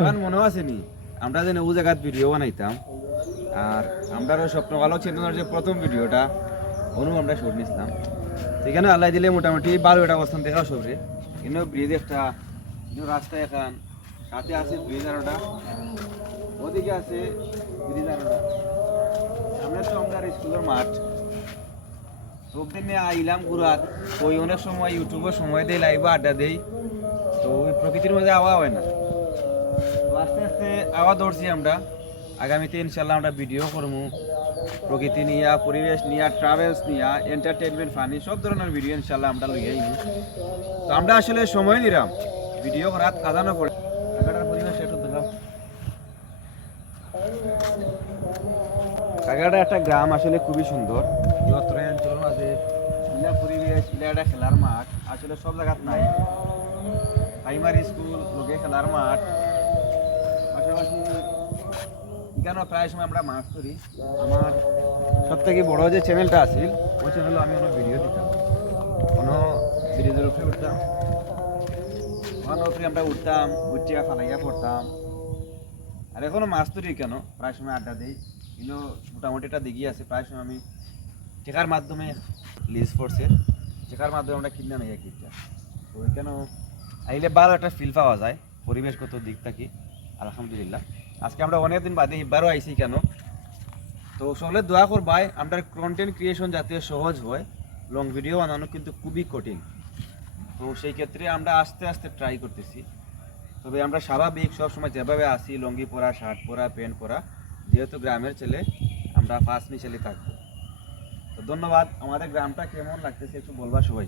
আমার মনেও আসেনি আমরা যেন ও জায়গাত ভিডিও বানাইতাম, আর আমরা স্বপ্ন আলো চ্যানেলের যে প্রথম ভিডিওটা আমরা শুট নিছিলাম। সেখানে আল্লাহ দিলে মোটামুটি 12টা অবস্থান দেখাও সবরে। কিন্তু ব্রিজ একটা, রাস্তা এখান সাথে আছে ব্রিজ আরোটা, ওদিকে আছে ব্রিজ আরোটা, সামনে তো আমরা স্কুলের মাঠ। দিনে আইলাম ঘুরাত, ওই অনেক সময় ইউটিউবের সময় দেই, লাইভে আড্ডা দেই, তো ওই প্রকৃতির মধ্যে আওয়া হয় না। তো আস্তে আস্তে আওয়া ধরছি আমরা। আগামীতে ইনশাল্লাহ আমরা ভিডিও করবো প্রকৃতি নিয়ে, পরিবেশ নিয়ে, ট্রাভেলস নিয়ে, এন্টারটেনমেন্ট, ফানি সব ধরনের ভিডিও ইনশাল্লাহ আমরা লইয়ে আইব। তো আমরা আসলে সময় নিলাম ভিডিও করার, আদানো পড়ে কাকাটার পরিবেশ একটু দেখাও। কাকাটা একটা গ্রাম, আসলে খুবই সুন্দর। যত্র অঞ্চল আছে, ইলা পরিবেশ, ইলা একটা খেলার মাঠ, আসলে সব জায়গাত নাই। প্রাইমারি স্কুল, লোকে খেলার মাঠ, পাশাপাশি এখানে প্রায় সময় আমরা মাছ ধরি। আমার সব থেকে বড় যে চ্যানেলটা আছে, ওই চ্যানেলে আমি কোনো ভিডিও দিতাম, কোনো ব্রিজের উপরে উঠতাম, ওখানে উপরে আমরা উঠতাম, গুটিয়া ফালাইয়া পড়তাম। আর এখনো মাছ ধরি কেন, প্রায় সময় আড্ডা দিই। কিন্তু মোটামুটি একটা দিঘি আছে, প্রায় সময় আমি টেকার মাধ্যমে লিজ করছে, টেকার মাধ্যমে আমরা কিনে নেই কিনটা। তো ওইখানেও আইলে ভালো একটা ফিল পাওয়া যায় পরিবেশগত দিক থাকি। আলহামদুলিল্লাহ আজকে আমরা অনেকদিন বাদে এবারও আইছি কেন। তো সকলে দোয়া করবাই আমরা কন্টেন্ট ক্রিয়েশন যাতে সহজ হয়, লং ভিডিও বানানো কিন্তু খুবই কঠিন। তো সেই ক্ষেত্রে আমরা আস্তে আস্তে ট্রাই করতেছি। তবে আমরা স্বাভাবিক সবসময় যেভাবে আসি, লঙ্গি পরা, শার্ট পরা, প্যান্ট পরা, যেহেতু গ্রামের ছেলে আমরা 5 মিশালি থাকবো। তো ধন্যবাদ। আমাদের গ্রামটা কেমন লাগতেছে একটু বলবা সবাই।